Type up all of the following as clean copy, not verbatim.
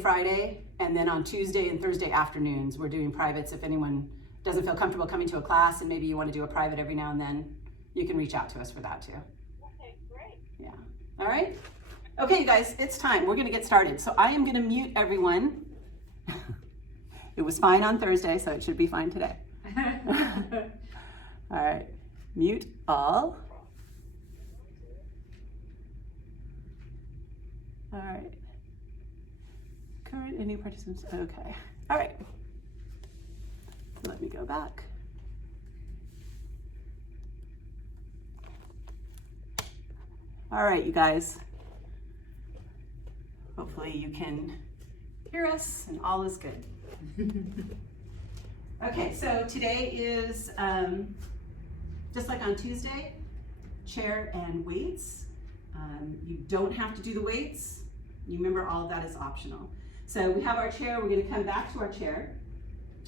Friday, and then on Tuesday and Thursday afternoons, we're doing privates. If anyone doesn't feel comfortable coming to a class and maybe you want to do a private every now and then, you can reach out to us for that too. Okay, great. Yeah. All right. Okay, you guys, it's time. We're going to get started. So I am going to mute everyone. It was fine on Thursday, so it should be fine today. All right. Mute all. All right. Current and new participants. Okay. All right. Let me go back. All right, you guys. Hopefully you can hear us and all is good. Okay, so today is just like on Tuesday, chair and weights. You don't have to do the weights. You remember all of that is optional. So we have our chair, we're gonna come back to our chair,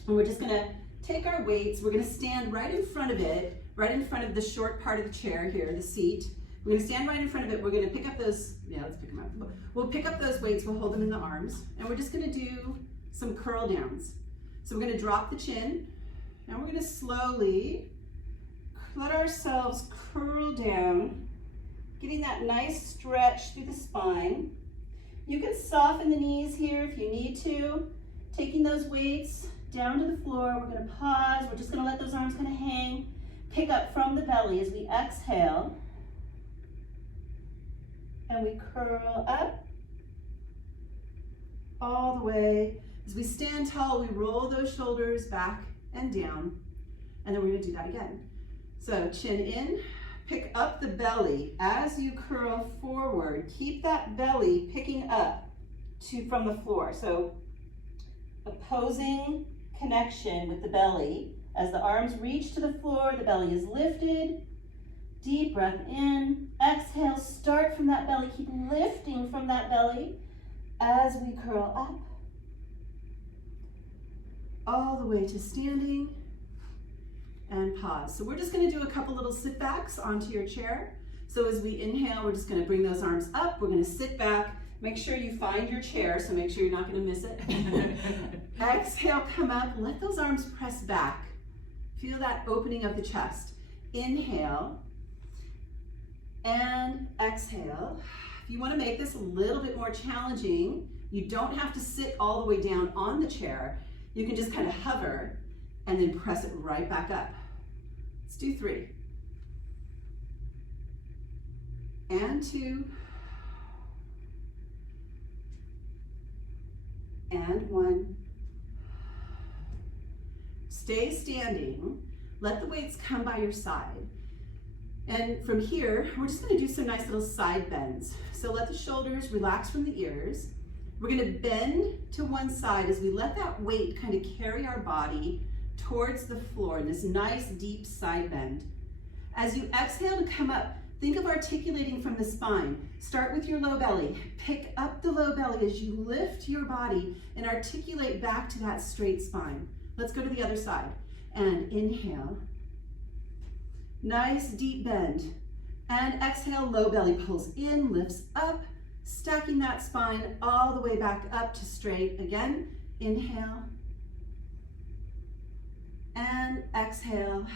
and we're just gonna take our weights, we're gonna stand right in front of it, right in front of the short part of the chair here, the seat. We're gonna stand right in front of it, we're gonna pick up those, let's pick them up. We'll pick up those weights, we'll hold them in the arms, and we're just gonna do some curl downs. So we're gonna drop the chin, and we're gonna slowly let ourselves curl down, getting that nice stretch through the spine. You can soften the knees here if you need to. Taking those weights down to the floor, we're gonna pause, we're just gonna let those arms kind of hang, pick up from the belly as we exhale, and we curl up all the way. As we stand tall, we roll those shoulders back and down, and then we're gonna do that again. So chin in, pick up the belly. As you curl forward, keep that belly picking up from the floor. So opposing connection with the belly. As the arms reach to the floor, the belly is lifted. Deep breath in, exhale, start from that belly, keep lifting from that belly as we curl up. All the way to standing and pause. So we're just gonna do a couple little sit backs onto your chair. So as we inhale, we're just gonna bring those arms up, we're gonna sit back, make sure you find your chair, so make sure you're not gonna miss it. Exhale, come up, let those arms press back. Feel that opening of the chest. Inhale and exhale. If you wanna make this a little bit more challenging, you don't have to sit all the way down on the chair. You can just kind of hover and then press it right back up. Let's do 3. And 2. And 1. Stay standing. Let the weights come by your side. And from here, we're just gonna do some nice little side bends. So let the shoulders relax from the ears. We're gonna bend to one side as we let that weight kind of carry our body towards the floor in this nice deep side bend. As you exhale to come up, think of articulating from the spine. Start with your low belly. Pick up the low belly as you lift your body and articulate back to that straight spine. Let's go to the other side. And inhale. Nice deep bend. And exhale, low belly pulls in, lifts up, stacking that spine all the way back up to straight. Again, inhale. And exhale.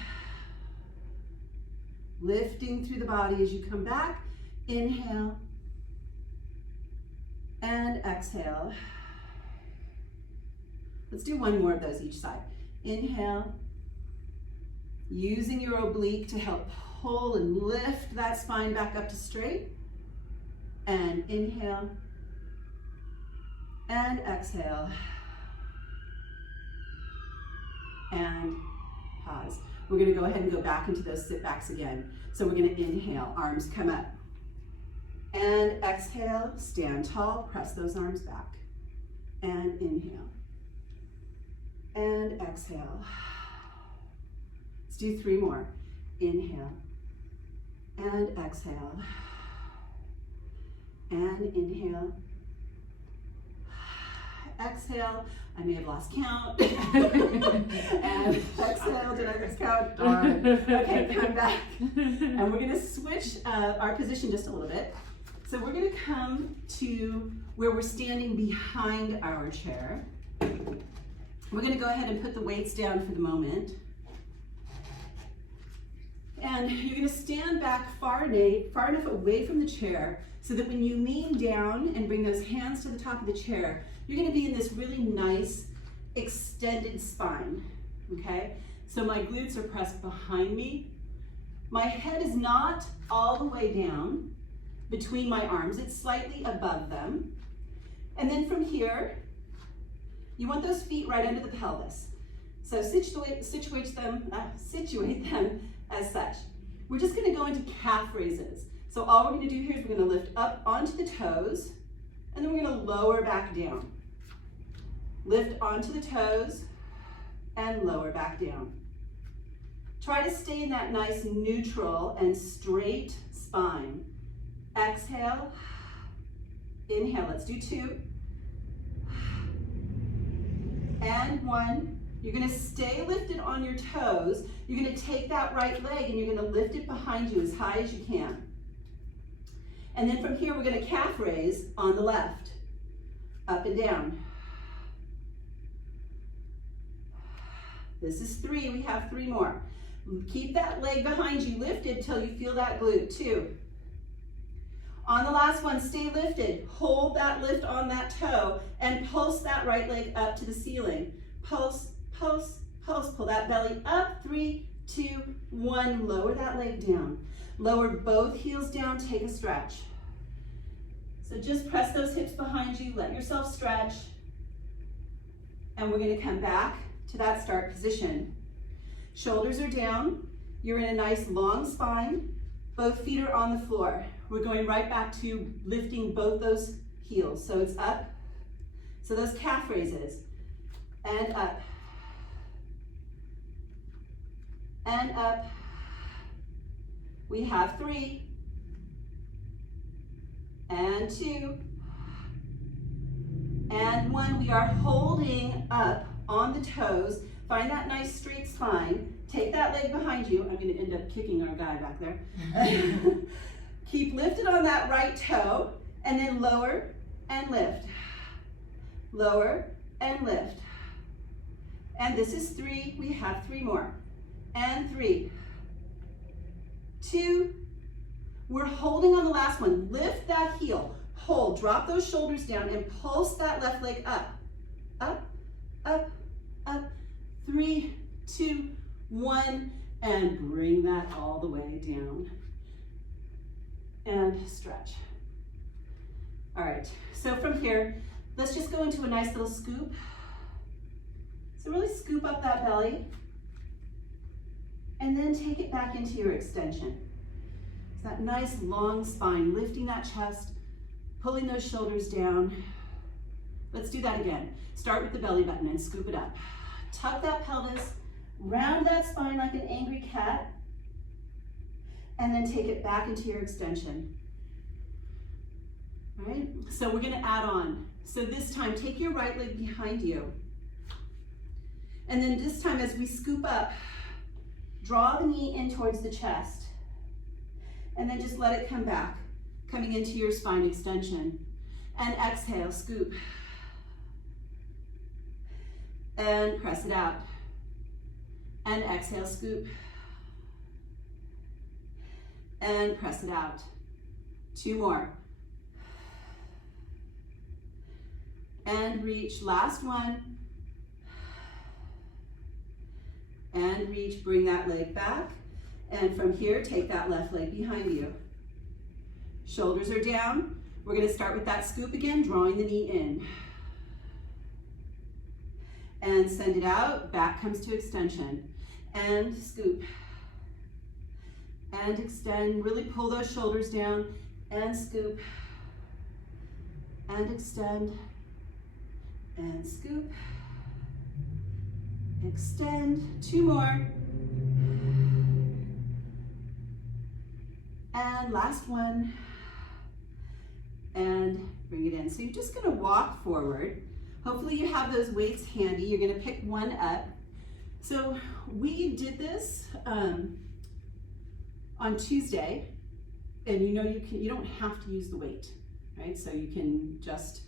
Lifting through the body as you come back. Inhale. And exhale. Let's do one more of those each side. Inhale. Using your oblique to help pull and lift that spine back up to straight. And inhale. And exhale. And pause. We're gonna go ahead and go back into those sit backs again. So we're gonna inhale, arms come up. And exhale, stand tall, press those arms back. And inhale. And exhale. Let's do 3 more. Inhale. And exhale. And inhale. Exhale. I may have lost count. And exhale, did I lose count? Darn. Okay, come back. And we're gonna switch our position just a little bit. So we're gonna come to where we're standing behind our chair. We're gonna go ahead and put the weights down for the moment. And you're gonna stand back far enough away from the chair so that when you lean down and bring those hands to the top of the chair, you're gonna be in this really nice extended spine, okay? So my glutes are pressed behind me. My head is not all the way down between my arms, it's slightly above them. And then from here, you want those feet right under the pelvis. So situate them as such. We're just gonna go into calf raises. So all we're gonna do here is we're gonna lift up onto the toes, and then we're gonna lower back down. Lift onto the toes, and lower back down. Try to stay in that nice neutral and straight spine. Exhale, inhale, let's do 2. And 1. You're gonna stay lifted on your toes. You're gonna take that right leg and you're gonna lift it behind you as high as you can. And then from here, we're gonna calf raise on the left, up and down. This is 3, we have 3 more. Keep that leg behind you lifted till you feel that glute, 2. On the last one, stay lifted. Hold that lift on that toe and pulse that right leg up to the ceiling. Pulse, pulse, pulse. Pull that belly up. 3, 2, 1. Lower that leg down. Lower both heels down. Take a stretch. So just press those hips behind you. Let yourself stretch. And we're going to come back to that start position. Shoulders are down. You're in a nice long spine. Both feet are on the floor. We're going right back to lifting both those heels. So it's up. So those calf raises. And up. And up. We have 3. And 2. And 1. We are holding up on the toes. Find that nice straight spine. Take that leg behind you. I'm going to end up kicking our guy back there. Keep lifted on that right toe, and then lower and lift. Lower and lift. And this is 3. We have 3 more. And 3. 2. We're holding on the last one. Lift that heel. Hold. Drop those shoulders down and pulse that left leg up. Up, up, up. 3, 2, 1, and bring that all the way down. And stretch. All right, so from here, let's just go into a nice little scoop. So really scoop up that belly, and then take it back into your extension. It's that nice long spine, lifting that chest, pulling those shoulders down. Let's do that again. Start with the belly button and scoop it up. Tuck that pelvis, round that spine like an angry cat, and then take it back into your extension. All right, so we're gonna add on. So this time, take your right leg behind you. And then this time, as we scoop up, draw the knee in towards the chest. And then just let it come back, coming into your spine extension. And exhale, scoop. And press it out. And exhale, scoop. And press it out. 2 more. And reach, last one. And reach, bring that leg back. And from here, take that left leg behind you. Shoulders are down. We're gonna start with that scoop again, drawing the knee in. And send it out, back comes to extension. And scoop. And extend, really pull those shoulders down. And scoop. And extend. And scoop. Extend, 2 more. And last one. And bring it in. So you're just gonna walk forward. Hopefully you have those weights handy. You're gonna pick one up. So we did this on Tuesday. And you know you don't have to use the weight, right? So you can just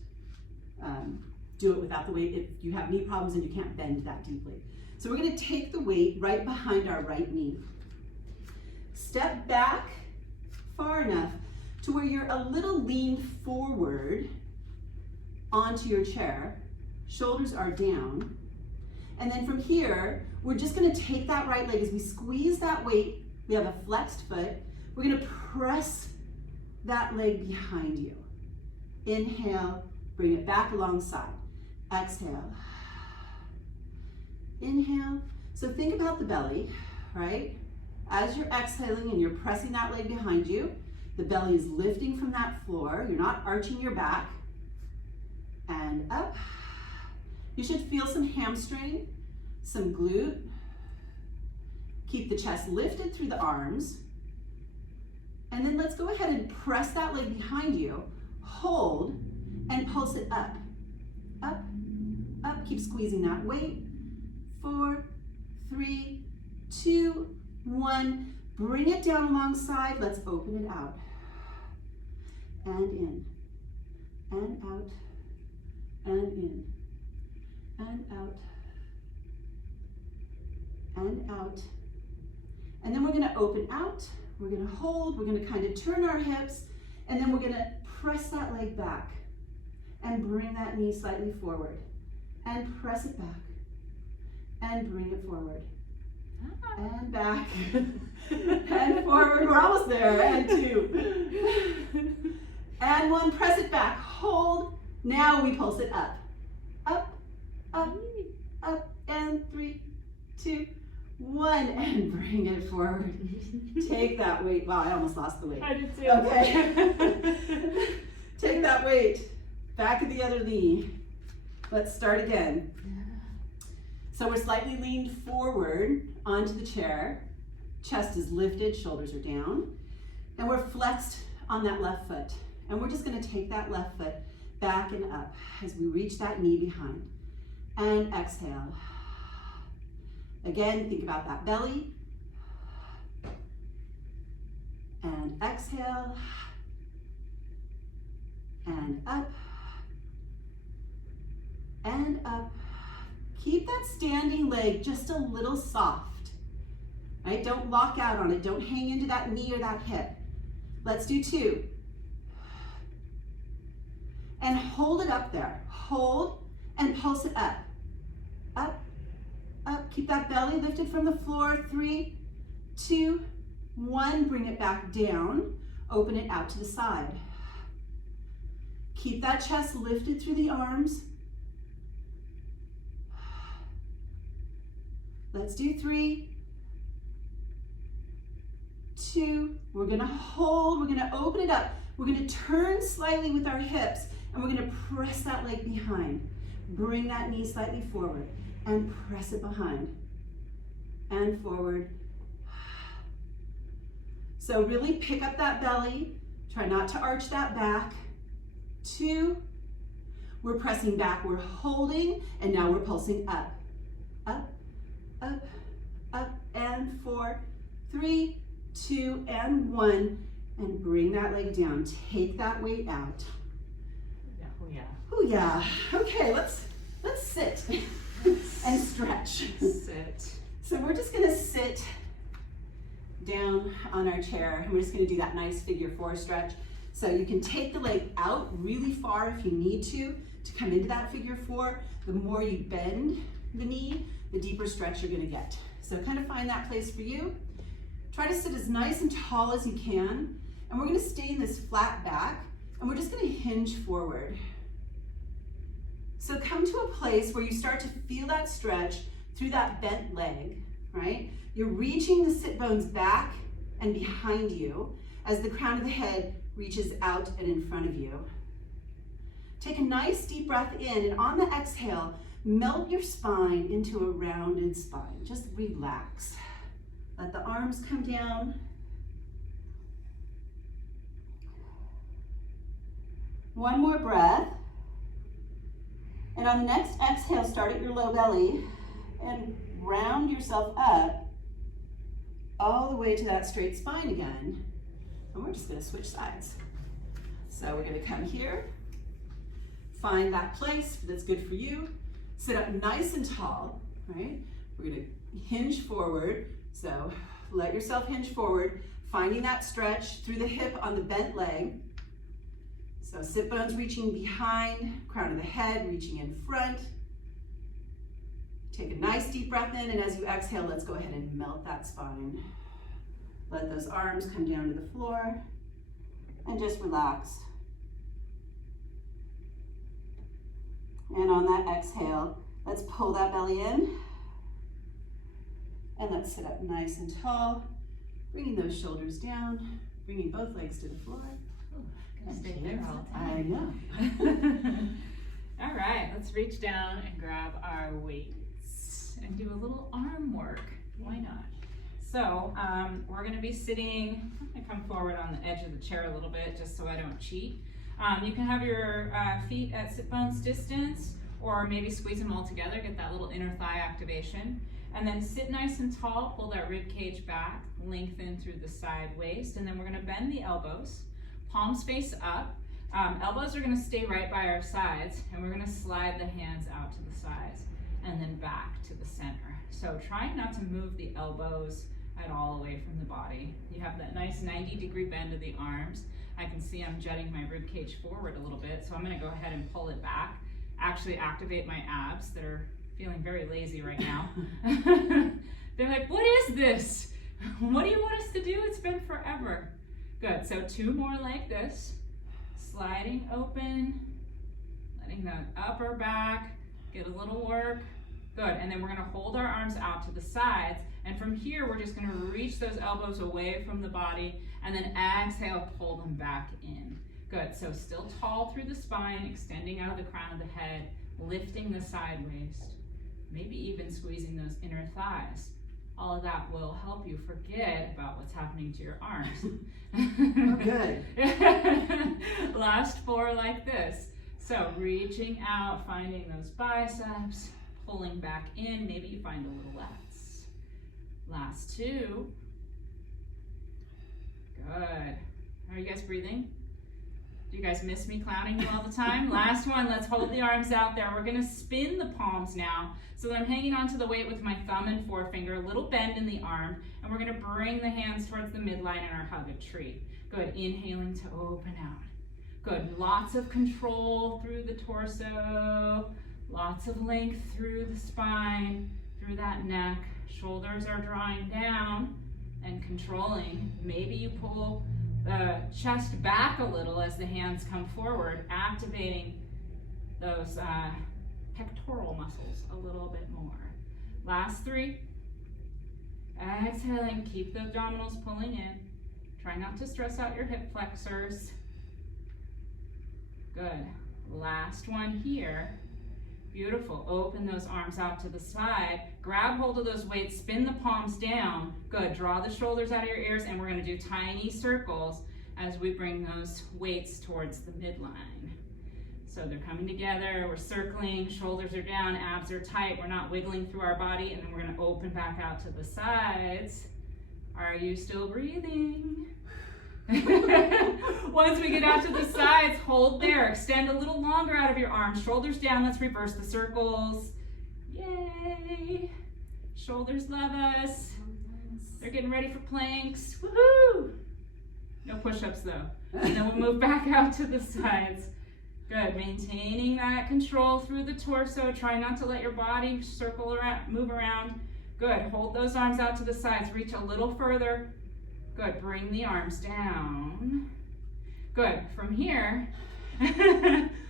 do it without the weight if you have knee problems and you can't bend that deeply. So we're going to take the weight right behind our right knee. Step back far enough to where you're a little leaned forward onto your chair. Shoulders are down. And then from here, we're just going to take that right leg as we squeeze that weight. We have a flexed foot. We're going to press that leg behind you. Inhale, bring it back alongside. Exhale. Inhale. So think about the belly, right? As you're exhaling and you're pressing that leg behind you, the belly is lifting from that floor. You're not arching your back. And up. You should feel some hamstring, some glute. Keep the chest lifted through the arms. And then let's go ahead and press that leg behind you. Hold and pulse it up. Up, up. Keep squeezing that weight. 4, 3, 2, 1. Bring it down alongside. Let's open it out. And in. And out. And in. And out. And out. And then we're going to open out. We're going to hold. We're going to kind of turn our hips. And then we're going to press that leg back. And bring that knee slightly forward. And press it back. And bring it forward. And back. And forward. We're almost there. And 2. And 1. Press it back. Hold. Now we pulse it up. Up, up, up. And 3, 2, 1. And bring it forward. Take that weight. Wow, I almost lost the weight. I did too. Okay. Take that weight. Back of the other knee. Let's start again. So we're slightly leaned forward onto the chair. Chest is lifted, shoulders are down. And we're flexed on that left foot. And we're just going to take that left foot back and up as we reach that knee behind. And exhale. Again, think about that belly. And exhale. And up. And up. Keep that standing leg just a little soft, right? Don't lock out on it. Don't hang into that knee or that hip. Let's do 2. And hold it up there. Hold and pulse it up. Up, up. Keep that belly lifted from the floor. 3, 2, 1. Bring it back down. Open it out to the side. Keep that chest lifted through the arms. Let's do 3, 2. We're going to hold. We're going to open it up. We're going to turn slightly with our hips, and we're going to press that leg behind. Bring that knee slightly forward and press it behind and forward. So really pick up that belly. Try not to arch that back. 2. We're pressing back. We're holding, and now we're pulsing up. Up. Up, up, and 4, 3, 2, and 1, and bring that leg down. Take that weight out. Oh yeah. Oh yeah. Okay, let's sit and stretch. Sit. So we're just gonna sit down on our chair, and we're just gonna do that nice figure 4 stretch. So you can take the leg out really far if you need to come into that figure 4. The more you bend the knee, the deeper stretch you're going to get. So kind of find that place for you. Try to sit as nice and tall as you can. And we're going to stay in this flat back, and we're just going to hinge forward. So come to a place where you start to feel that stretch through that bent leg, right? You're reaching the sit bones back and behind you as the crown of the head reaches out and in front of you. Take a nice deep breath in, and on the exhale, melt your spine into a rounded spine. Just relax. Let the arms come down. One more breath. And on the next exhale, start at your low belly and round yourself up all the way to that straight spine again. And we're just gonna switch sides. So we're gonna come here, find that place that's good for you. Sit up nice and tall, right? We're gonna hinge forward. So let yourself hinge forward, finding that stretch through the hip on the bent leg. So sit bones reaching behind, crown of the head reaching in front. Take a nice deep breath in, and as you exhale, let's go ahead and melt that spine. Let those arms come down to the floor and just relax. And on that exhale, let's pull that belly in. And let's sit up nice and tall, bringing those shoulders down, bringing both legs to the floor. Stay there all the I time. know. All right, let's reach down and grab our weights and do a little arm work. Why not? So we're gonna be sitting, I'm gonna come forward on the edge of the chair a little bit just so I don't cheat. You can have your feet at sit bones distance, or maybe squeeze them all together, get that little inner thigh activation. And then sit nice and tall, pull that rib cage back, lengthen through the side waist, and then we're gonna bend the elbows, palms face up. Elbows are gonna stay right by our sides, and we're gonna slide the hands out to the sides and then back to the center. So trying not to move the elbows at all away from the body. You have that nice 90-degree bend of the arms. I can see I'm jutting my rib cage forward a little bit, so I'm gonna go ahead and pull it back, actually activate my abs that are feeling very lazy right now. They're like, what is this? What do you want us to do? It's been forever. Good, so 2 more like this. Sliding open, letting the upper back get a little work. Good, and then we're gonna hold our arms out to the sides, and from here we're just gonna reach those elbows away from the body, and then exhale, pull them back in. Good, so still tall through the spine, extending out of the crown of the head, lifting the side waist, maybe even squeezing those inner thighs. All of that will help you forget about what's happening to your arms. Good. Last 4 like this. So reaching out, finding those biceps, pulling back in, maybe you find a little less. Last 2. Good. Are you guys breathing? Do you guys miss me clowning you all the time? Last one, let's hold the arms out there. We're gonna spin the palms now. So that I'm hanging onto the weight with my thumb and forefinger, a little bend in the arm, and we're gonna bring the hands towards the midline in our hugged tree. Good, inhaling to open out. Good, lots of control through the torso, lots of length through the spine, through that neck. Shoulders are drawing down and controlling. Maybe you pull the chest back a little as the hands come forward, activating those pectoral muscles a little bit more. Last 3. Exhaling, keep the abdominals pulling in. Try not to stress out your hip flexors. Good. Last one here. Beautiful. Open those arms out to the side. Grab hold of those weights, spin the palms down. Good. Draw the shoulders out of your ears, and we're going to do tiny circles as we bring those weights towards the midline. So they're coming together, we're circling, shoulders are down, abs are tight, we're not wiggling through our body, and then we're gonna open back out to the sides. Are you still breathing? Once we get out to the sides, hold there, extend a little longer out of your arms, shoulders down, let's reverse the circles. Yay! Shoulders love us. They're getting ready for planks, woohoo! No push-ups though. And then we'll move back out to the sides. Good, maintaining that control through the torso. Try not to let your body circle around, move around. Good, hold those arms out to the sides. Reach a little further. Good, bring the arms down. Good, from here,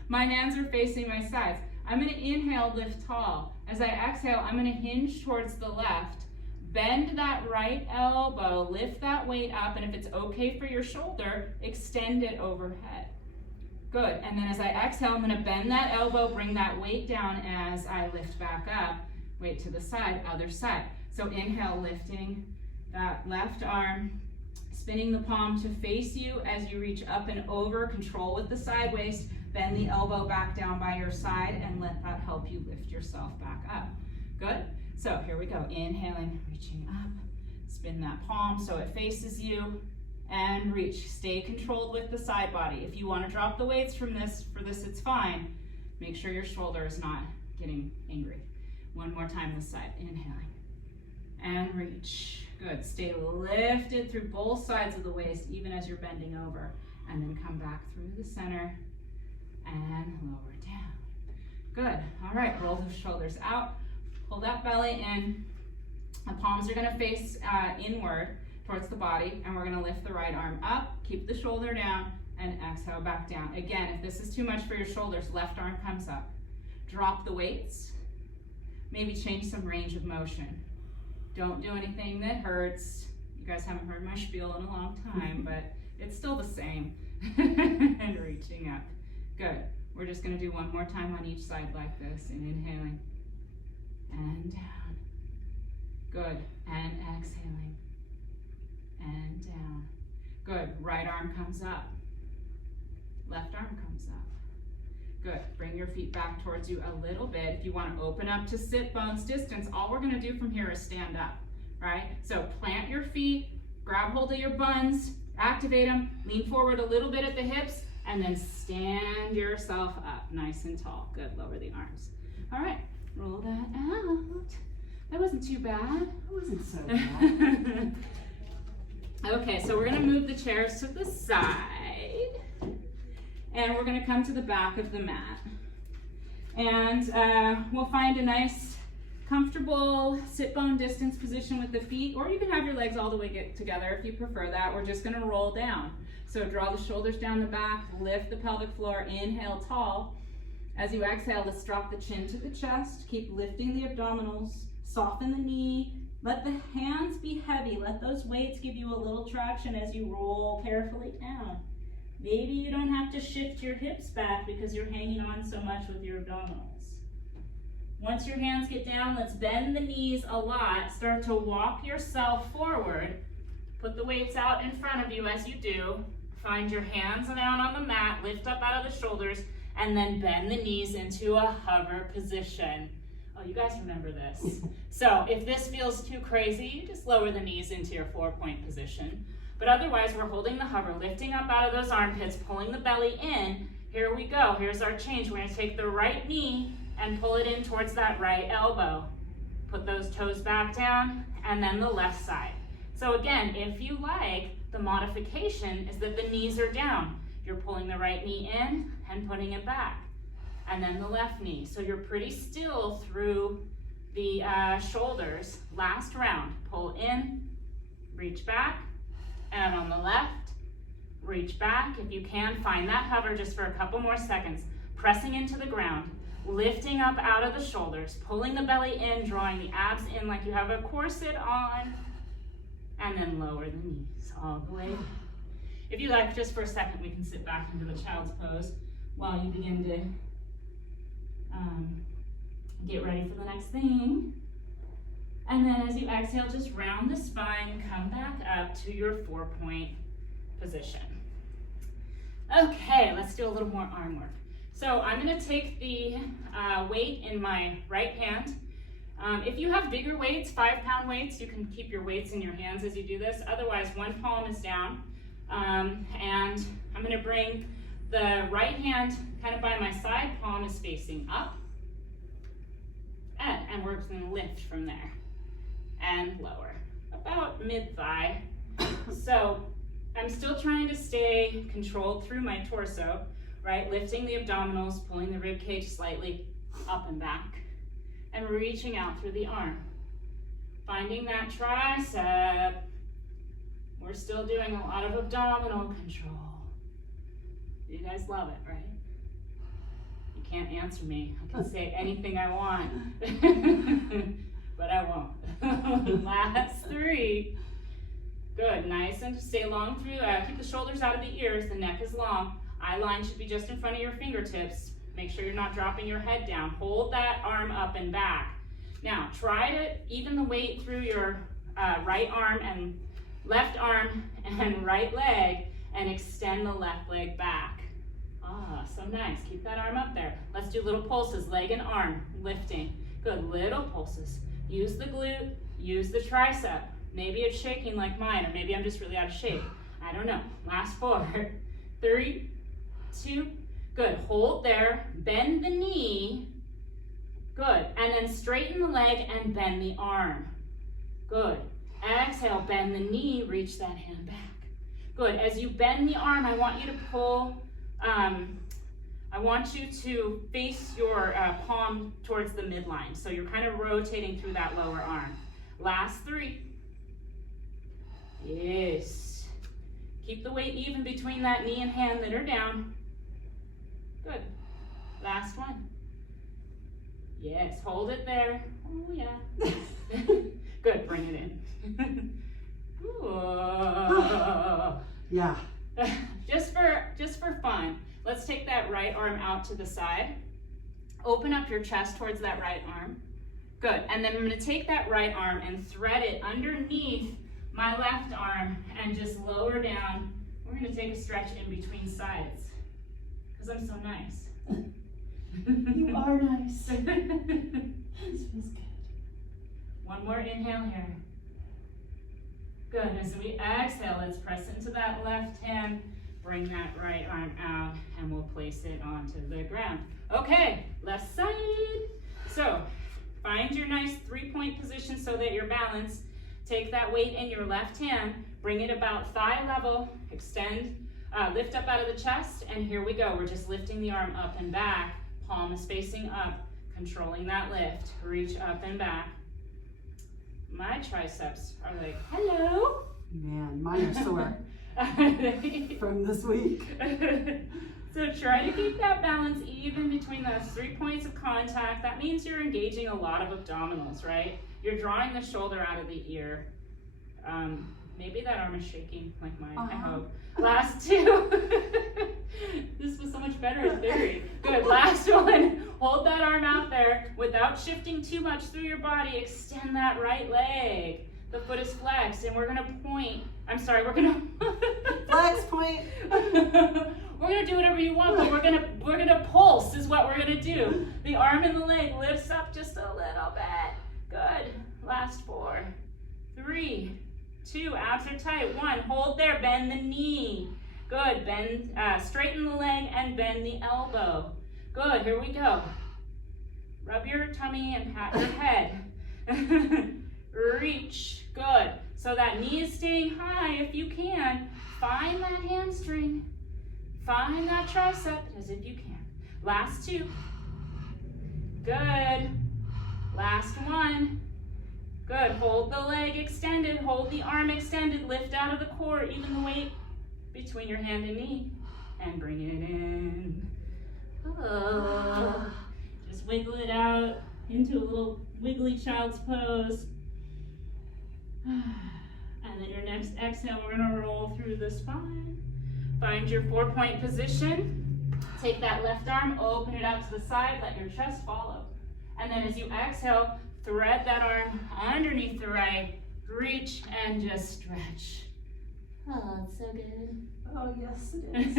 my hands are facing my sides. I'm gonna inhale, lift tall. As I exhale, I'm gonna hinge towards the left. Bend that right elbow, lift that weight up, and if it's okay for your shoulder, extend it overhead. Good, and then as I exhale, I'm gonna bend that elbow, bring that weight down as I lift back up. Weight to the side, other side. So inhale, lifting that left arm, spinning the palm to face you as you reach up and over, control with the side waist, bend the elbow back down by your side, and let that help you lift yourself back up. Good, so here we go, inhaling, reaching up, spin that palm so it faces you, and reach. Stay controlled with the side body. If you want to drop the weights for this, it's fine. Make sure your shoulder is not getting angry. One more time this side, inhaling and reach. Good, stay lifted through both sides of the waist even as you're bending over, and then come back through the center and lower down. Good, all right, roll the shoulders out, pull that belly in. The palms are gonna face inward towards the body, and we're gonna lift the right arm up, keep the shoulder down, and exhale back down. Again, if this is too much for your shoulders, left arm comes up. Drop the weights, maybe change some range of motion. Don't do anything that hurts. You guys haven't heard my spiel in a long time, but it's still the same. And reaching up. Good. We're just gonna do one more time on each side like this, and inhaling and down. Good, and exhaling and down. Good, right arm comes up, left arm comes up. Good, bring your feet back towards you a little bit. If you want to open up to sit bones distance, all we're going to do from here is stand up, right? So plant your feet, grab hold of your buns, activate them, lean forward a little bit at the hips, and then stand yourself up nice and tall. Good, lower the arms. All right, roll that out. That wasn't too bad. It wasn't so bad. Okay, so we're going to move the chairs to the side. And we're going to come to the back of the mat. And we'll find a nice, comfortable sit bone distance position with the feet, or you can have your legs all the way together if you prefer that. We're just going to roll down. So draw the shoulders down the back, lift the pelvic floor, inhale tall. As you exhale, let's drop the chin to the chest. Keep lifting the abdominals, soften the knee. Let the hands be heavy. Let those weights give you a little traction as you roll carefully down. Maybe you don't have to shift your hips back because you're hanging on so much with your abdominals. Once your hands get down, let's bend the knees a lot. Start to walk yourself forward. Put the weights out in front of you as you do. Find your hands down on the mat, lift up out of the shoulders, and then bend the knees into a hover position. Oh, you guys remember this. So if this feels too crazy, you just lower the knees into your 4-point position. But otherwise, we're holding the hover, lifting up out of those armpits, pulling the belly in. Here we go. Here's our change. We're going to take the right knee and pull it in towards that right elbow. Put those toes back down, and then the left side. So again, if you like, the modification is that the knees are down. You're pulling the right knee in and putting it back. And then the left knee. So you're pretty still through the shoulders. Last round. Pull in, reach back. And on the left, reach back. If you can, find that hover just for a couple more seconds. Pressing into the ground, lifting up out of the shoulders, pulling the belly in, drawing the abs in like you have a corset on, and then lower the knees all the way. If you like, just for a second, we can sit back into the child's pose while you begin to get ready for the next thing. And then as you exhale, just round the spine, come back up to your 4-point position. Okay, let's do a little more arm work. So I'm gonna take the weight in my right hand. If you have bigger weights, 5-pound weights, you can keep your weights in your hands as you do this. Otherwise, one palm is down. And I'm gonna bring the right hand kind of by my side, palm is facing up. And we're just gonna lift from there. And lower, about mid-thigh. So I'm still trying to stay controlled through my torso, right? Lifting the abdominals, pulling the rib cage slightly up and back, and reaching out through the arm. Finding that tricep. We're still doing a lot of abdominal control. You guys love it, right? You can't answer me. I can say anything I want. But I won't. Last 3. Good, nice, and stay long through, keep the shoulders out of the ears, the neck is long. Eye line should be just in front of your fingertips. Make sure you're not dropping your head down. Hold that arm up and back. Now, try to even the weight through your right arm and left arm and right leg, and extend the left leg back. Ah, so nice, keep that arm up there. Let's do little pulses, leg and arm, lifting. Good, little pulses. Use the glute, use the tricep. Maybe it's shaking like mine, or maybe I'm just really out of shape. I don't know. Last 4, 3, 2, good. Hold there, bend the knee, good. And then straighten the leg and bend the arm, good. Exhale, bend the knee, reach that hand back. Good, as you bend the arm, I want you to pull, I want you to face your palm towards the midline. So you're kind of rotating through that lower arm. Last 3. Yes. Keep the weight even between that knee and hand that are down. Good. Last 1. Yes, hold it there. Oh yeah. Good, bring it in. Yeah. Just for fun, let's take that right arm out to the side. Open up your chest towards that right arm. Good, and then I'm gonna take that right arm and thread it underneath my left arm and just lower down. We're gonna take a stretch in between sides, because I'm so nice. You are nice. This feels good. One more inhale here. Good, as we exhale, let's press into that left hand, bring that right arm out, and we'll place it onto the ground. Okay, left side. So, find your nice 3-point position so that you're balanced. Take that weight in your left hand, bring it about thigh level, extend, lift up out of the chest, and here we go. We're just lifting the arm up and back, palm is facing up, controlling that lift, reach up and back. My triceps are like, hello. Man, mine are sore from this week. So try to keep that balance even between those 3 points of contact. That means you're engaging a lot of abdominals, right? You're drawing the shoulder out of the ear. Maybe that arm is shaking like mine, I hope. Last 2. This was so much better in theory. Good, last 1. Hold that arm out there without shifting too much through your body. Extend that right leg. The foot is flexed and we're gonna point. I'm sorry, we're gonna flex point. We're gonna do whatever you want, but we're gonna pulse is what we're gonna do. The arm and the leg lifts up just a little bit. Good. Last 4, 3, 2, abs are tight. 1, hold there, bend the knee. Good, bend, straighten the leg and bend the elbow. Good, here we go. Rub your tummy and pat your head. Reach, good. So that knee is staying high if you can. Find that hamstring. Find that tricep as if you can. Last 2. Good. Last 1. Good, hold the leg extended, hold the arm extended, lift out of the core, even the weight between your hand and knee, and bring it in. Oh. Just wiggle it out into a little wiggly child's pose. And then your next exhale, we're gonna roll through the spine. Find your 4-point position. Take that left arm, open it out to the side, let your chest follow. And then as you exhale, thread that arm underneath the right, reach and just stretch. Oh, it's so good. Oh, yes, it is.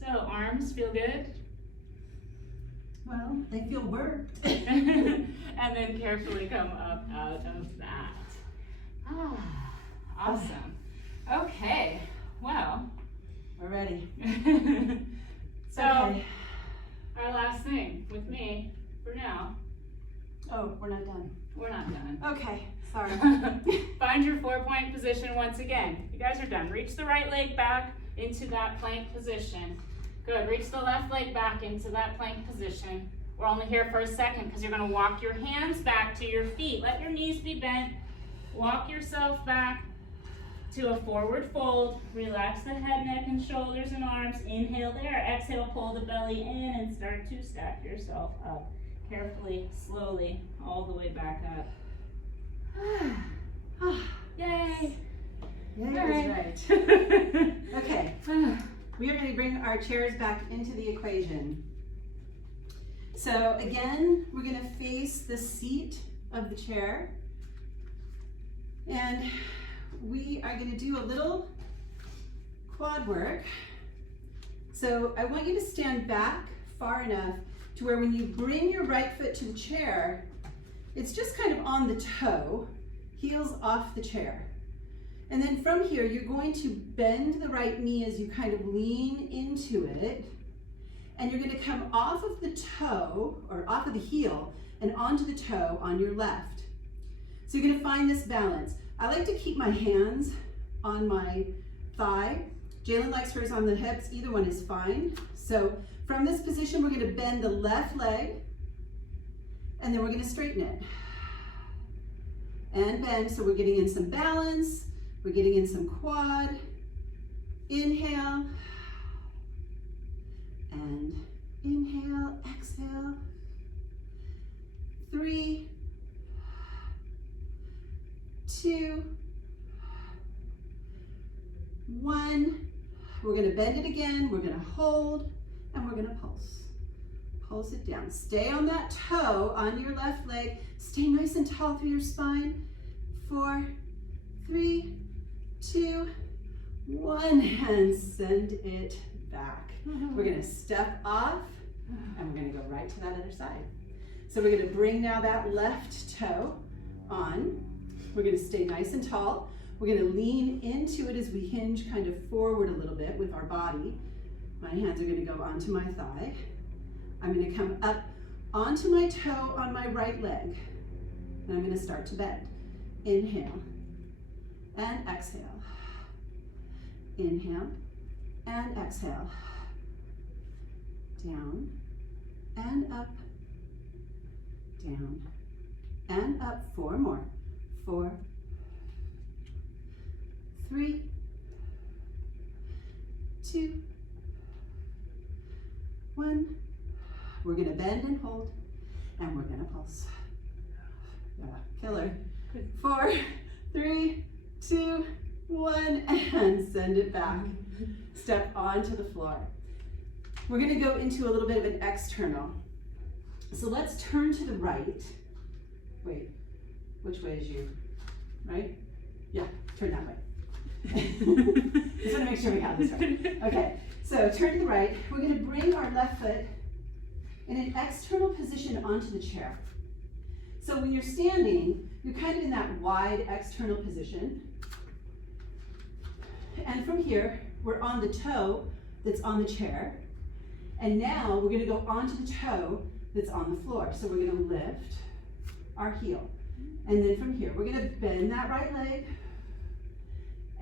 So, arms feel good? Well, they feel worked. And then carefully come up out of that. Awesome. Okay, well. We're ready. So, okay. Our last thing with me for now. Oh, we're not done. We're not done. Okay, sorry. Find your 4-point position once again. You guys are done. Reach the right leg back into that plank position. Good. Reach the left leg back into that plank position. We're only here for a second because you're going to walk your hands back to your feet. Let your knees be bent. Walk yourself back to a forward fold. Relax the head, neck, and shoulders and arms. Inhale there. Exhale, pull the belly in and start to stack yourself up. Carefully, slowly, all the way back up. Yay! Yay, Right. that's right. Okay, we are going to bring our chairs back into the equation. So again, we're going to face the seat of the chair. And we are going to do a little quad work. So I want you to stand back far enough to where when you bring your right foot to the chair, it's just kind of on the toe heels off the chair. And then from here, you're going to bend the right knee as you kind of lean into it. And you're going to come off of the toe, or off of the heel, and onto the toe on your left. So you're going to find this balance. I like to keep my hands on my thigh. Jailyn likes hers on the hips. Either one is fine. So from this position, we're going to bend the left leg, and then we're going to straighten it. And bend, so we're getting in some balance. We're getting in some quad. Inhale. And inhale, exhale. 3, 2, 1. We're going to bend it again. We're going to hold, and we're going to pulse. Pulse it down. Stay on that toe on your left leg. Stay nice and tall through your spine. 4, 3, 2, 1, and send it back. We're going to step off, and we're going to go right to that other side. So we're going to bring now that left toe on. We're going to stay nice and tall. We're going to lean into it as we hinge kind of forward a little bit with our body. My hands are going to go onto my thigh. I'm going to come up onto my toe on my right leg, and I'm going to start to bend. Inhale and exhale. Inhale and exhale. Down and up. Down and up. 4 more. 4, 3, 2, 1. We're going to bend and hold, and we're going to pulse. Yeah, killer. 4, 3, 2, 1, and send it back. Step onto the floor. We're going to go into a little bit of an external. So let's turn to the right. Wait, which way is you? Right? Yeah, turn that way. Just want to make sure we have this right. Okay, so turn to the right. We're going to bring our left foot in an external position onto the chair. So when you're standing, you're kind of in that wide external position. And from here, we're on the toe that's on the chair. And now we're going to go onto the toe that's on the floor. So we're going to lift our heel. And then from here, we're going to bend that right leg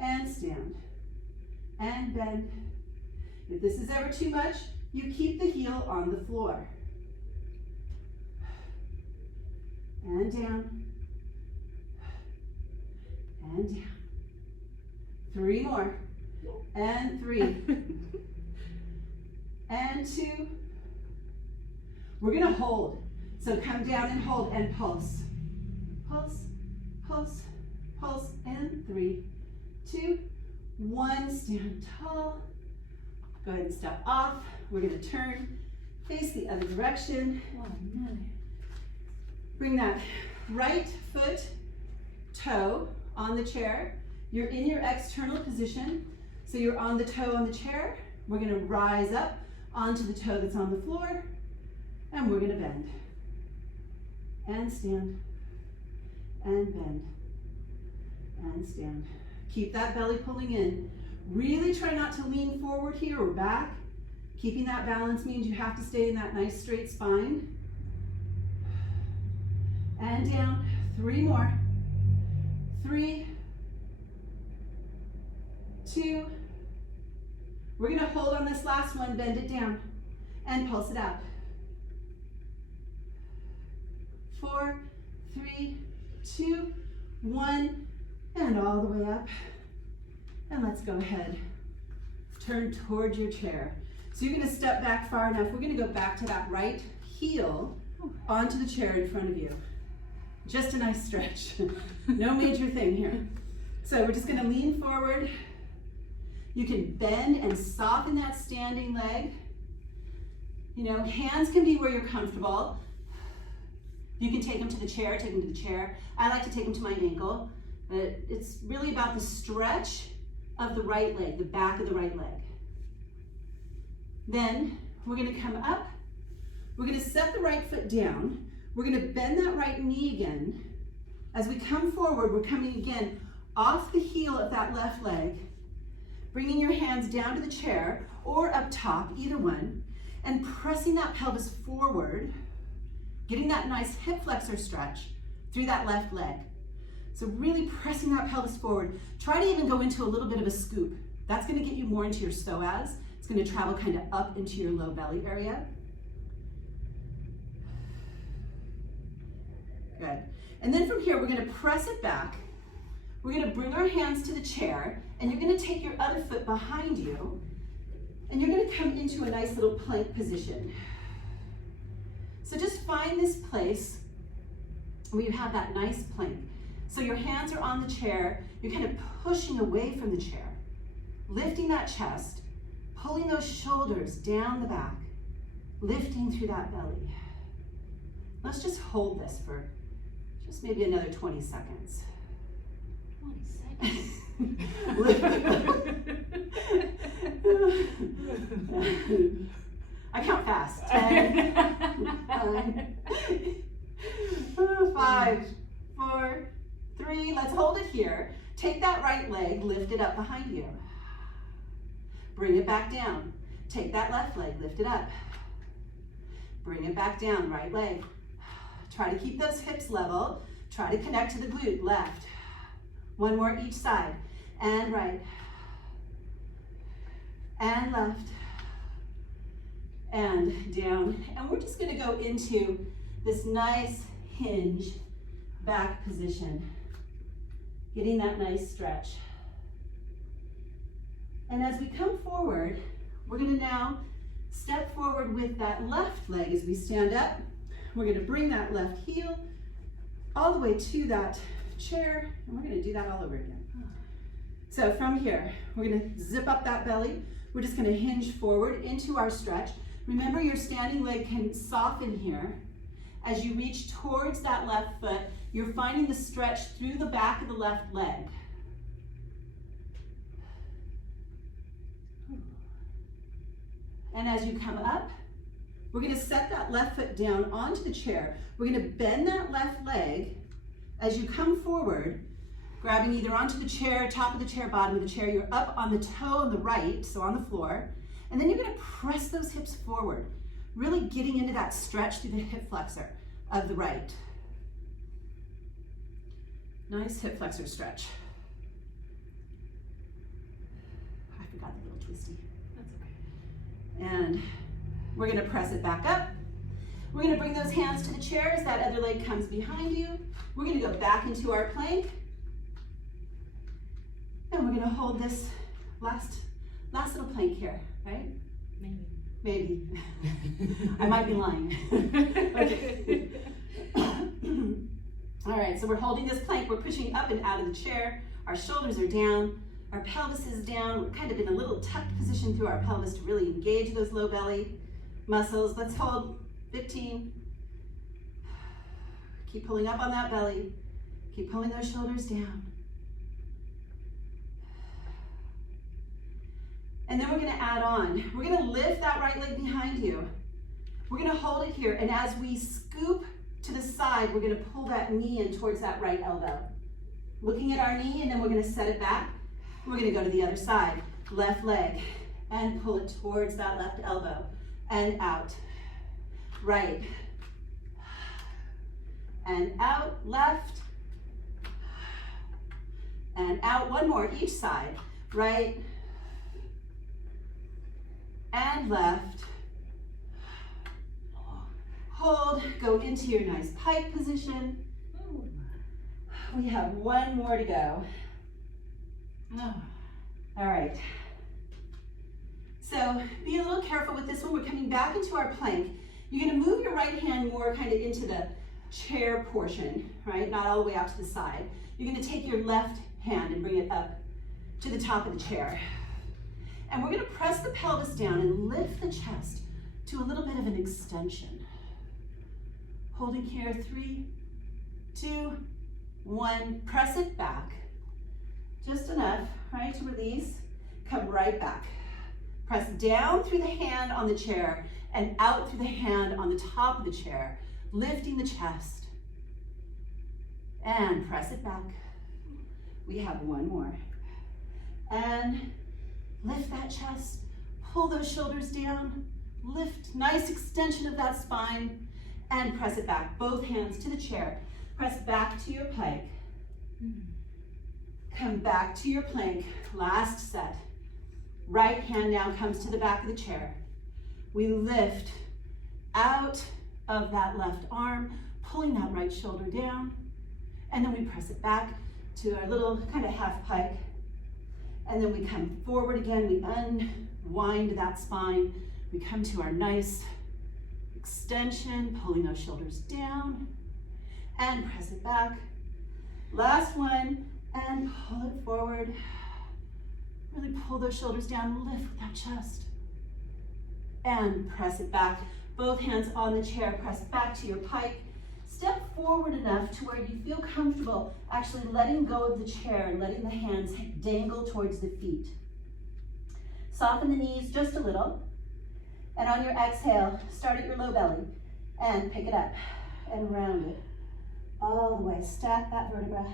and stand and bend. If this is ever too much, you keep the heel on the floor. And down. And down. 3 more. And 3. And 2. We're going to hold. So come down and hold and pulse. Pulse, pulse, pulse, and 3, 2, 1. Stand tall. Go ahead and step off. We're going to turn, face the other direction. Bring that right foot, toe on the chair. You're in your external position. So you're on the toe on the chair. We're going to rise up onto the toe that's on the floor. And we're going to bend. And stand. And bend. And stand. Keep that belly pulling in. Really try not to lean forward here or back. Keeping that balance means you have to stay in that nice straight spine. And down. 3 more. 3, 2. We're going to hold on this last one, bend it down, and pulse it out. 4, 3, 2, 1, and all the way up. And let's go ahead. Turn towards your chair. So you're going to step back far enough. We're going to go back to that right heel onto the chair in front of you. Just a nice stretch. No major thing here. So we're just going to lean forward. You can bend and soften that standing leg. You know, hands can be where you're comfortable. You can take them to the chair, take them to the chair. I like to take them to my ankle. But it's really about the stretch of the right leg, the back of the right leg. Then we're going to come up. We're going to set the right foot down. We're going to bend that right knee again As we come forward, we're coming again off the heel of that left leg, bringing your hands down to the chair or up top, either one, and pressing that pelvis forward, getting that nice hip flexor stretch through that left leg. So really pressing that pelvis forward. Try to even go into a little bit of a scoop. That's going to get you more into your psoas. It's going to travel kind of up into your low belly area. Good. And then from here, we're going to press it back. We're going to bring our hands to the chair, and you're going to take your other foot behind you, and you're going to come into a nice little plank position. So just find this place where you have that nice plank. So your hands are on the chair, you're kind of pushing away from the chair, lifting that chest, pulling those shoulders down the back, lifting through that belly. Let's just hold this for just maybe another 20 seconds. 20 seconds. I count fast. 10, 9, 5, 4, 3. Let's hold it here. Take that right leg, lift it up behind you. Bring it back down. Take that left leg, lift it up. Bring it back down, right leg. Try to keep those hips level. Try to connect to the glute, left. One more each side. And right. And left. And down. And we're just going to go into this nice hinge back position. Getting that nice stretch. And as we come forward, we're going to now step forward with that left leg as we stand up. We're going to bring that left heel all the way to that chair, and we're going to do that all over again. So from here, we're going to zip up that belly. We're just going to hinge forward into our stretch. Remember, your standing leg can soften here. As you reach towards that left foot, you're finding the stretch through the back of the left leg. And as you come up, we're going to set that left foot down onto the chair. We're going to bend that left leg as you come forward, grabbing either onto the chair, top of the chair, bottom of the chair. You're up on the toe on the right, so on the floor. And then you're going to press those hips forward, really getting into that stretch through the hip flexor of the right. Nice hip flexor stretch. I forgot the little twisty. That's okay. And we're going to press it back up. We're going to bring those hands to the chair as that other leg comes behind you. We're going to go back into our plank. And we're going to hold this last little plank here, right? Maybe. I might be lying. Okay. All right, so we're holding this plank. We're pushing up and out of the chair. Our shoulders are down. Our pelvis is down. We're kind of in a little tucked position through our pelvis to really engage those low belly muscles. Let's hold 15. Keep pulling up on that belly. Keep pulling those shoulders down. And then we're going to add on. We're going to lift that right leg behind you. We're going to hold it here. And as we scoop to the side, we're going to pull that knee in towards that right elbow. Looking at our knee, and then we're going to set it back. We're going to go to the other side. Left leg. And pull it towards that left elbow. And out. Right. And out. Left. And out. One more each side. Right. And left. Hold, go into your nice pike position. We have one more to go. All right. So be a little careful with this one. We're coming back into our plank. You're going to move your right hand more kind of into the chair portion, right? Not all the way out to the side. You're going to take your left hand and bring it up to the top of the chair. And we're going to press the pelvis down and lift the chest to a little bit of an extension. Holding here, 3, 2, 1. Press it back. Just enough, right, to release. Come right back. Press down through the hand on the chair and out through the hand on the top of the chair, lifting the chest. And press it back. We have one more. And lift that chest, pull those shoulders down, lift, nice extension of that spine, and press it back. Both hands to the chair. Press back to your pike. Come back to your plank. Last set. Right hand now comes to the back of the chair. We lift out of that left arm, pulling that right shoulder down, and then we press it back to our little kind of half pike. And then we come forward again, we unwind that spine. We come to our nice extension, pulling those shoulders down, and press it back. Last one, and pull it forward. Really pull those shoulders down, lift with that chest. And press it back. Both hands on the chair, press back to your pike. Step forward enough to where you feel comfortable actually letting go of the chair and letting the hands dangle towards the feet. Soften the knees just a little. And on your exhale, start at your low belly and pick it up and round it. All the way, stack that vertebra.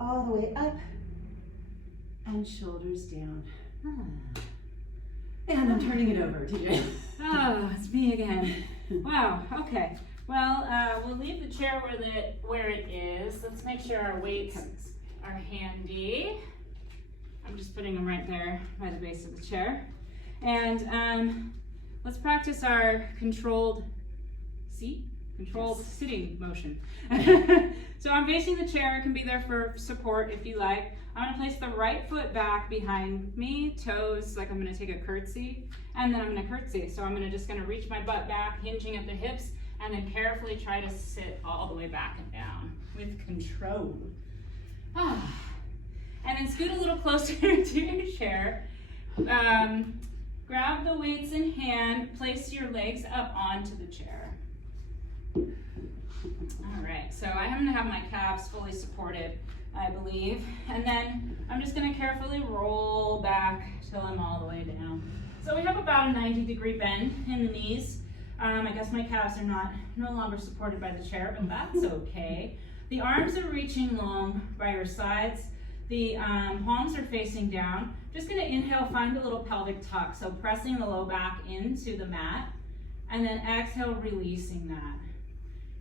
All the way up and shoulders down. And I'm turning it over to you. Oh, it's me again. Wow, okay. Well, we'll leave the chair where it is. Let's make sure our weights are handy. I'm just putting them right there by the base of the chair. And let's practice our controlled sitting motion. So I'm facing the chair. It can be there for support if you like. I'm gonna place the right foot back behind me, toes, like I'm gonna take a curtsy, and then I'm gonna curtsy. So I'm just gonna reach my butt back, hinging at the hips, and then carefully try to sit all the way back and down with control. And then scoot a little closer to your chair. Grab the weights in hand, place your legs up onto the chair. All right, so I'm gonna have my calves fully supported, I believe. And then I'm just gonna carefully roll back till I'm all the way down. So we have about a 90-degree bend in the knees. I guess my calves are no longer supported by the chair, but that's okay. The arms are reaching long by your sides. The palms are facing down. Just gonna inhale, find a little pelvic tuck. So pressing the low back into the mat, and then exhale, releasing that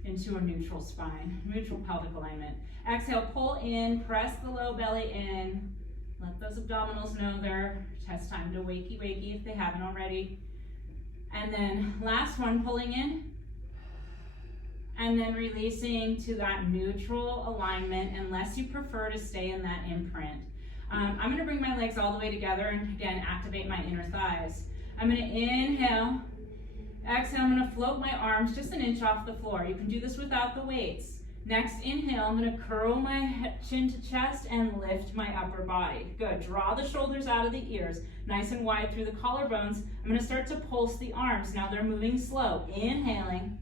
into a neutral spine, neutral pelvic alignment. Exhale, pull in, press the low belly in. Let those abdominals know their chest time to wakey wakey if they haven't already. And then last one, pulling in, and then releasing to that neutral alignment, unless you prefer to stay in that imprint. I'm gonna bring my legs all the way together and again, activate my inner thighs. I'm gonna inhale, exhale, I'm gonna float my arms just an inch off the floor. You can do this without the weights. Next inhale, I'm gonna curl my chin to chest and lift my upper body. Good, draw the shoulders out of the ears, nice and wide through the collarbones. I'm gonna start to pulse the arms. Now they're moving slow. Inhaling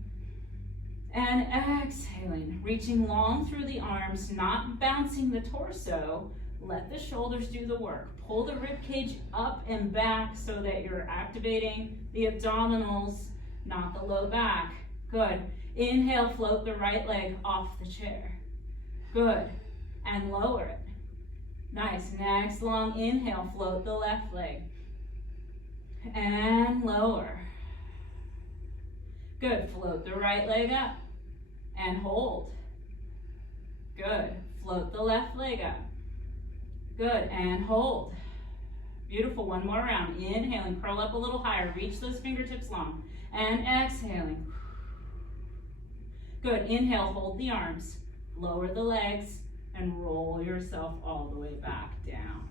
and exhaling, reaching long through the arms, not bouncing the torso. Let the shoulders do the work. Pull the rib cage up and back so that you're activating the abdominals, not the low back. Good. Inhale, float the right leg off the chair. Good. And lower it. Nice. Next long inhale, float the left leg. And lower. Good. Float the right leg up. And hold. Good. Float the left leg up. Good. And hold. Beautiful. One more round. Inhaling, curl up a little higher. Reach those fingertips long. And exhaling. Good. Inhale, hold the arms. Lower the legs and roll yourself all the way back down.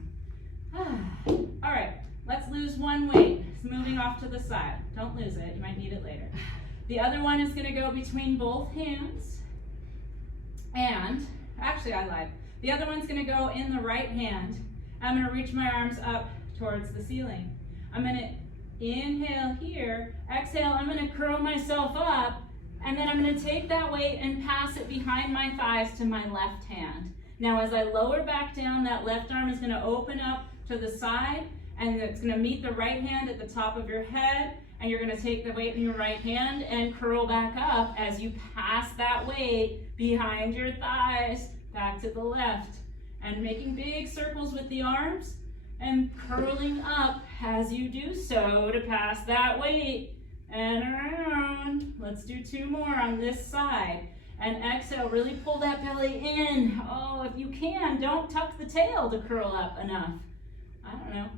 All right. Let's lose one weight. It's moving off to the side. Don't lose it. You might need it later. The other one is going to go between both hands. And, actually I lied. The other one's going to go in the right hand. I'm going to reach my arms up towards the ceiling. I'm going to inhale here. Exhale, I'm going to curl myself up. And then I'm going to take that weight and pass it behind my thighs to my left hand. Now as I lower back down, that left arm is going to open up to the side, and it's going to meet the right hand at the top of your head, and you're gonna take the weight in your right hand and curl back up as you pass that weight behind your thighs, back to the left, and making big circles with the arms and curling up as you do so to pass that weight and around. Let's do 2 more on this side. And exhale, really pull that belly in. Oh, if you can, don't tuck the tail to curl up enough. I don't know,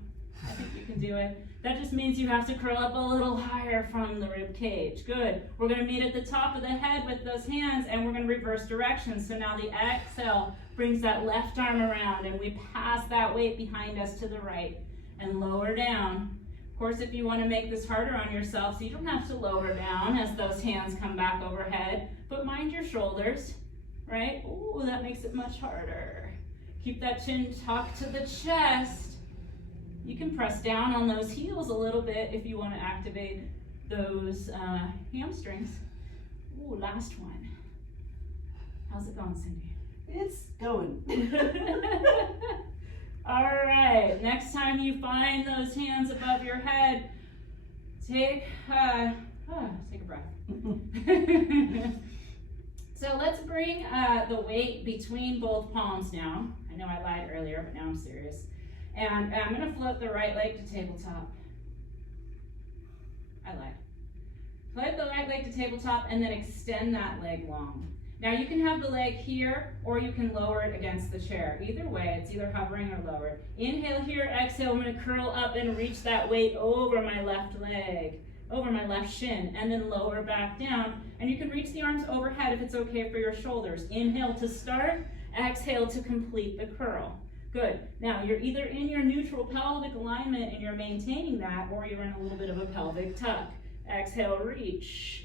I think you can do it. That just means you have to curl up a little higher from the rib cage. Good. We're gonna meet at the top of the head with those hands, and we're gonna reverse directions. So now the exhale brings that left arm around, and we pass that weight behind us to the right and lower down. Of course, if you wanna make this harder on yourself, so you don't have to lower down as those hands come back overhead, but mind your shoulders, right? Ooh, that makes it much harder. Keep that chin tucked to the chest. You can press down on those heels a little bit if you want to activate those hamstrings. Ooh, last one. How's it going, Cyndie? It's going. All right, next time you find those hands above your head, take a breath. So let's bring the weight between both palms now. I know I lied earlier, but now I'm serious. And I'm gonna float the right leg to tabletop. I lied. Float the right leg to tabletop and then extend that leg long. Now you can have the leg here or you can lower it against the chair. Either way, it's either hovering or lowered. Inhale here, exhale, I'm gonna curl up and reach that weight over my left leg, over my left shin, and then lower back down. And you can reach the arms overhead if it's okay for your shoulders. Inhale to start, exhale to complete the curl. Good. Now you're either in your neutral pelvic alignment and you're maintaining that, or you're in a little bit of a pelvic tuck. Exhale, reach.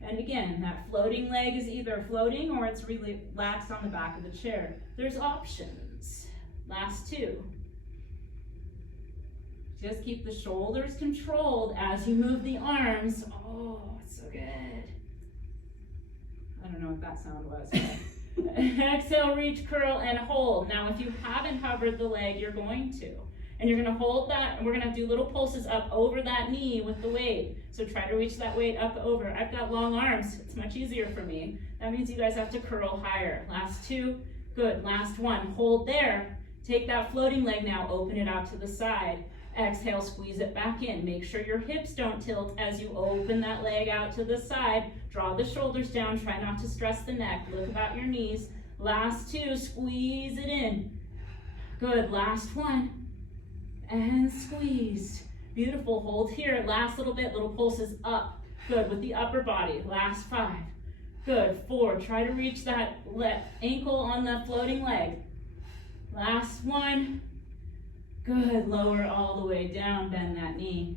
And again, that floating leg is either floating or it's really relaxed on the back of the chair. There's options. Last 2. Just keep the shoulders controlled as you move the arms. Oh, it's so good. I don't know what that sound was. Exhale, reach, curl, and hold. Now, if you haven't hovered the leg, you're going to. And you're gonna hold that, and we're gonna do little pulses up over that knee with the weight. So try to reach that weight up over. I've got long arms, it's much easier for me. That means you guys have to curl higher. Last 2, good. Last 1, hold there. Take that floating leg now, open it out to the side. Exhale, squeeze it back in. Make sure your hips don't tilt as you open that leg out to the side. Draw the shoulders down, try not to stress the neck. Look about your knees. Last 2, squeeze it in. Good, last 1. And squeeze. Beautiful, hold here. Last little bit, little pulses up. Good, with the upper body. Last 5. Good, 4. Try to reach that ankle on the floating leg. Last 1. Good, lower all the way down, bend that knee.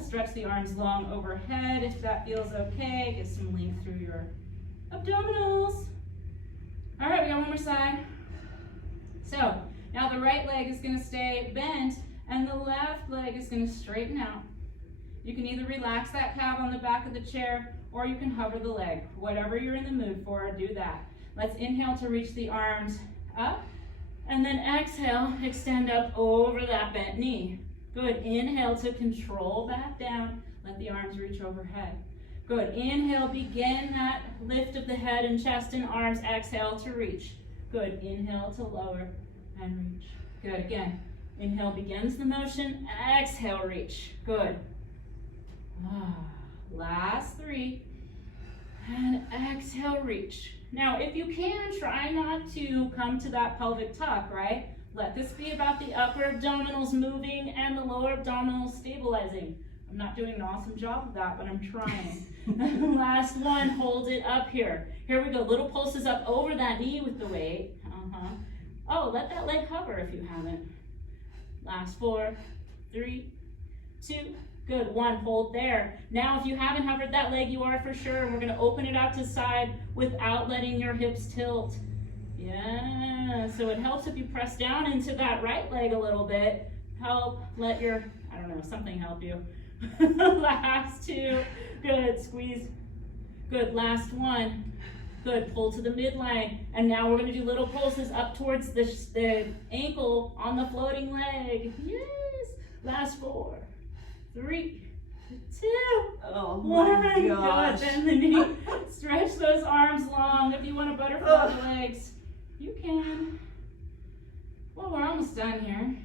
Stretch the arms long overhead if that feels okay. Get some length through your abdominals. All right, we got one more side. So, now the right leg is gonna stay bent and the left leg is gonna straighten out. You can either relax that calf on the back of the chair or you can hover the leg. Whatever you're in the mood for, do that. Let's inhale to reach the arms up. And then exhale, extend up over that bent knee. Good, inhale to control back down. Let the arms reach overhead. Good, inhale, begin that lift of the head and chest and arms. Exhale to reach. Good, inhale to lower and reach. Good, again. Inhale begins the motion, exhale, reach. Good. Last 3. And exhale, reach. Now, if you can, try not to come to that pelvic tuck, right? Let this be about the upper abdominals moving and the lower abdominals stabilizing. I'm not doing an awesome job of that, but I'm trying. Last 1, hold it up here. Here we go, little pulses up over that knee with the weight. Oh, let that leg hover if you haven't. Last 4, 3, 2, good, 1, hold there. Now, if you haven't hovered that leg, you are for sure. We're gonna open it out to the side without letting your hips tilt. Yeah, so it helps if you press down into that right leg a little bit. Help, let your, I don't know, something help you. Last 2, good, squeeze. Good, last 1. Good, pull to the midline. And now we're gonna do little pulses up towards the ankle on the floating leg. Yes, last 4, 3, 2, Oh 1. my gosh. Good. Bend the knee. Stretch those arms long. If you want to butterfly the legs, you can. Well, we're almost done here.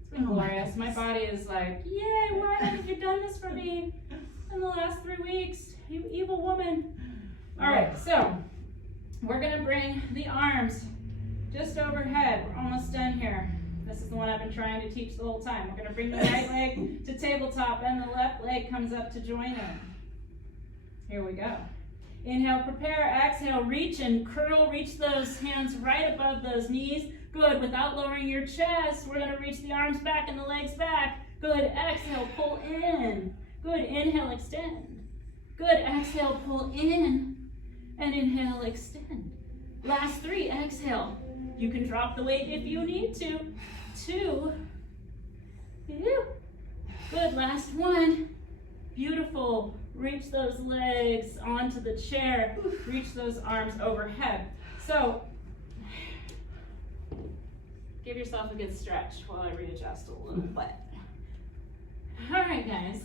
It's been glorious. My body is like, yay, why haven't you done this for me in the last 3 weeks, you evil woman? All right, so we're gonna bring the arms just overhead. We're almost done here. This is the one I've been trying to teach the whole time. We're gonna bring the right leg to tabletop and the left leg comes up to join it. Here we go. Inhale, prepare, exhale, reach and curl. Reach those hands right above those knees. Good, without lowering your chest, we're gonna reach the arms back and the legs back. Good, exhale, pull in. Good, inhale, extend. Good, exhale, pull in. And inhale, extend. Last 3, exhale. You can drop the weight if you need to. 2. Good, last 1. Beautiful. Reach those legs onto the chair. Reach those arms overhead. So, give yourself a good stretch while I readjust a little bit. All right, guys.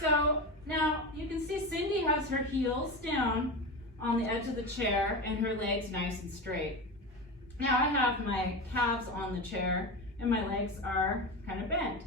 So now you can see Cyndie has her heels down on the edge of the chair and her legs nice and straight. Now I have my calves on the chair and my legs are kind of bent.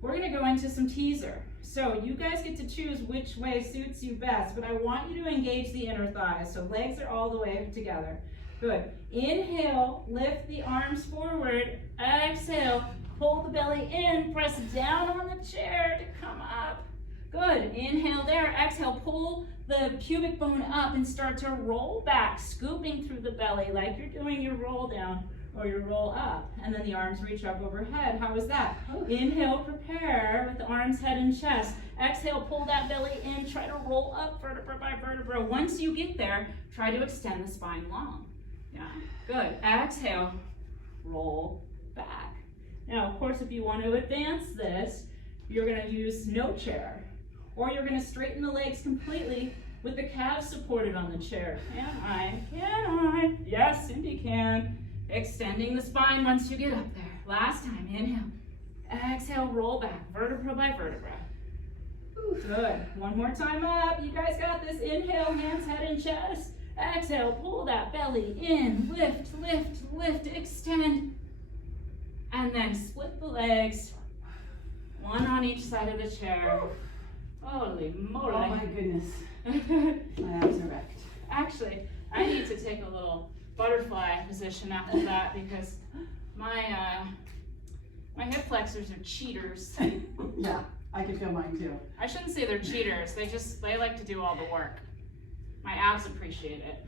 We're gonna go into some teaser. So you guys get to choose which way suits you best, but I want you to engage the inner thighs. So legs are all the way together. Good. Inhale, lift the arms forward. Exhale, pull the belly in, press down on the chair to come up. Good. Inhale there. Exhale, pull the pubic bone up and start to roll back, scooping through the belly like you're doing your roll down or your roll up. And then the arms reach up overhead. How was that? Inhale, prepare with the arms, head, and chest. Exhale, pull that belly in. Try to roll up vertebra by vertebra. Once you get there, try to extend the spine long. Yeah, good. Exhale, roll back. Now, of course, if you want to advance this, you're going to use no chair, or you're going to straighten the legs completely with the calves supported on the chair. Can I? Can I? Yes, Cyndie can. Extending the spine once you get up there. Last time, inhale. Exhale, roll back, vertebra by vertebra. Good. One more time up. You guys got this. Inhale, hands, head, and chest. Exhale, pull that belly in, lift, lift, lift, extend, and then split the legs, one on each side of the chair. Holy moly. Oh my goodness. My abs are wrecked. Actually, I need to take a little butterfly position after that because my hip flexors are cheaters. Yeah, I can feel mine too. I shouldn't say they're cheaters, they like to do all the work. My abs appreciate it.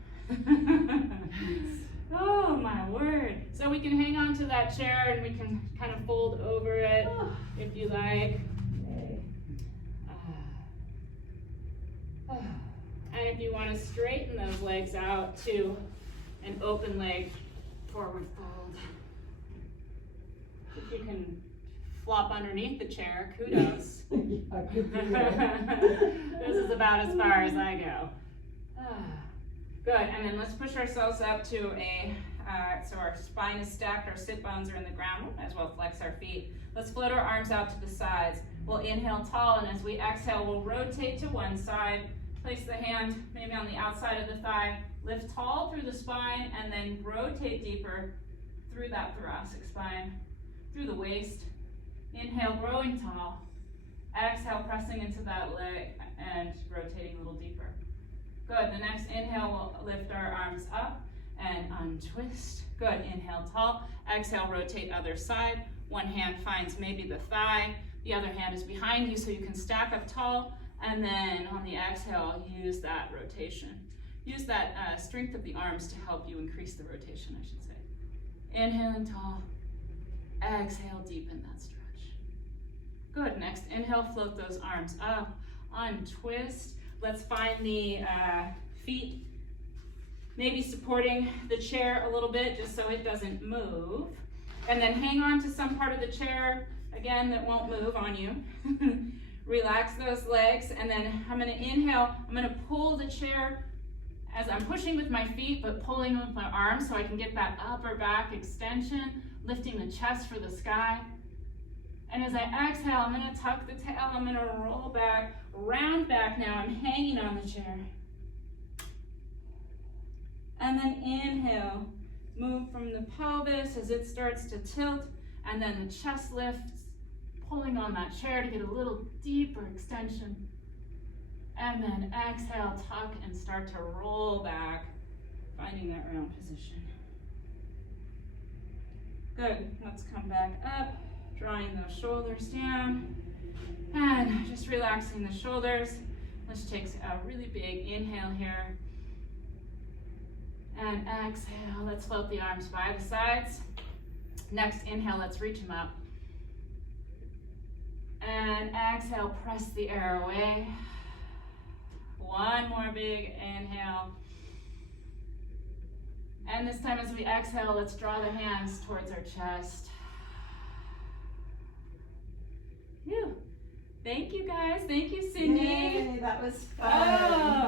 Oh my word. So we can hang on to that chair and we can kind of fold over it if you like. And if you want to straighten those legs out to an open leg forward fold. If you can flop underneath the chair, kudos. This is about as far as I go. Good, and then let's push ourselves up to so our spine is stacked, our sit bones are in the ground, we'll as well flex our feet. Let's float our arms out to the sides. We'll inhale tall, and as we exhale, we'll rotate to one side, place the hand maybe on the outside of the thigh, lift tall through the spine, and then rotate deeper through that thoracic spine, through the waist. Inhale, growing tall. Exhale, pressing into that leg and rotating a little deeper. Good, the next inhale, we'll lift our arms up and untwist. Good, inhale tall. Exhale, rotate other side. One hand finds maybe the thigh. The other hand is behind you so you can stack up tall. And then on the exhale, use that rotation. Use that strength of the arms to help you increase the rotation, I should say. Inhaling tall. Exhale, deepen that stretch. Good, next inhale, float those arms up. Untwist. Let's find the feet maybe supporting the chair a little bit just so it doesn't move. And then hang on to some part of the chair, again, that won't move on you. Relax those legs, and then I'm gonna inhale. I'm gonna pull the chair as I'm pushing with my feet, but pulling with my arms so I can get that upper back extension, lifting the chest for the sky. And as I exhale, I'm gonna tuck the tail, I'm gonna roll back, round back now, I'm hanging on the chair. And then inhale, move from the pelvis as it starts to tilt, and then the chest lifts, pulling on that chair to get a little deeper extension. And then exhale, tuck, and start to roll back, finding that round position. Good, let's come back up, drawing those shoulders down, and just relaxing the shoulders. Let's take a really big inhale here. And exhale, let's float the arms by the sides. Next inhale, let's reach them up. And exhale, press the air away. One more big inhale. And this time as we exhale, let's draw the hands towards our chest. Phew. Thank you guys. Thank you, Cyndie. Yay, that was fun. Oh.